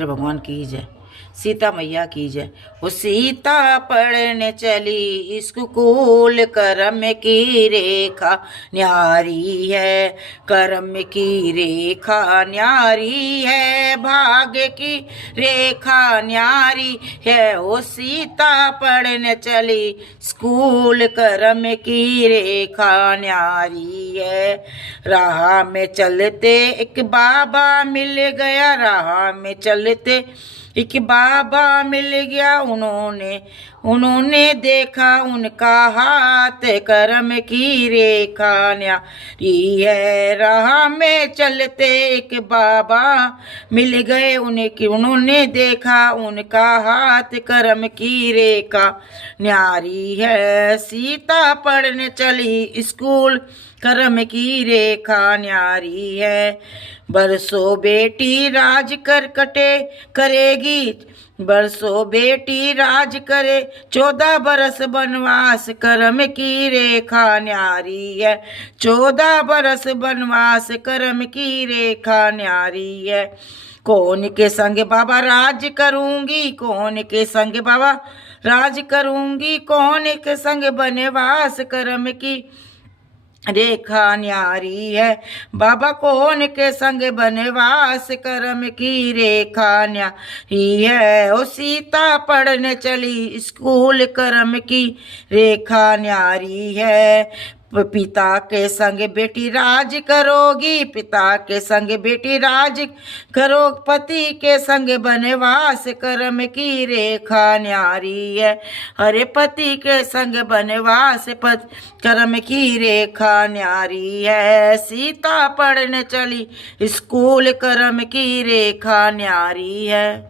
भगवान की जय। सीता मैया की जय। वो सीता पढ़ने चली स्कूल, कर्म की रेखा न्यारी है, कर्म की रेखा न्यारी है, भाग्य की रेखा न्यारी है। वो सीता पढ़ने चली स्कूल, कर्म की रेखा न्यारी है। राह में चलते एक बाबा मिल गया, राह में चलते एक बाबा मिल गया। उन्होंने देखा उनका हाथ, कर्म की रेखा न्यारी है। राह में चलते एक बाबा मिल गए, उन्होंने देखा उनका हाथ, कर्म की रेखा न्यारी है। सीता पढ़ने चली स्कूल, कर्म की रेखा न्यारी है। बरसों बेटी राज कर करेगी, बरसों बेटी राज करे, 14 बरस बनवास, कर्म की रेखा न्यारी है। 14 बरस बनवास, कर्म की रेखा न्यारी है। कौन के संग बाबा राज करूंगी, कौन के संग बाबा राज करूंगी, कौन के संग बनवास, कर्म की रेखा न्यारी है। बाबा कौन के संग बनवास, कर्म की रेखा न्यारी है। ओ सीता पढ़ने चली स्कूल, कर्म की रेखा न्यारी है। पिता के संग बेटी राज करोगी, पिता के संग बेटी राज करो, पति के संग बनवास, कर्म की रेखा न्यारी है। अरे पति के संग बनवास, कर्म की रेखा न्यारी है। सीता पढ़ने चली स्कूल, कर्म की रेखा न्यारी है।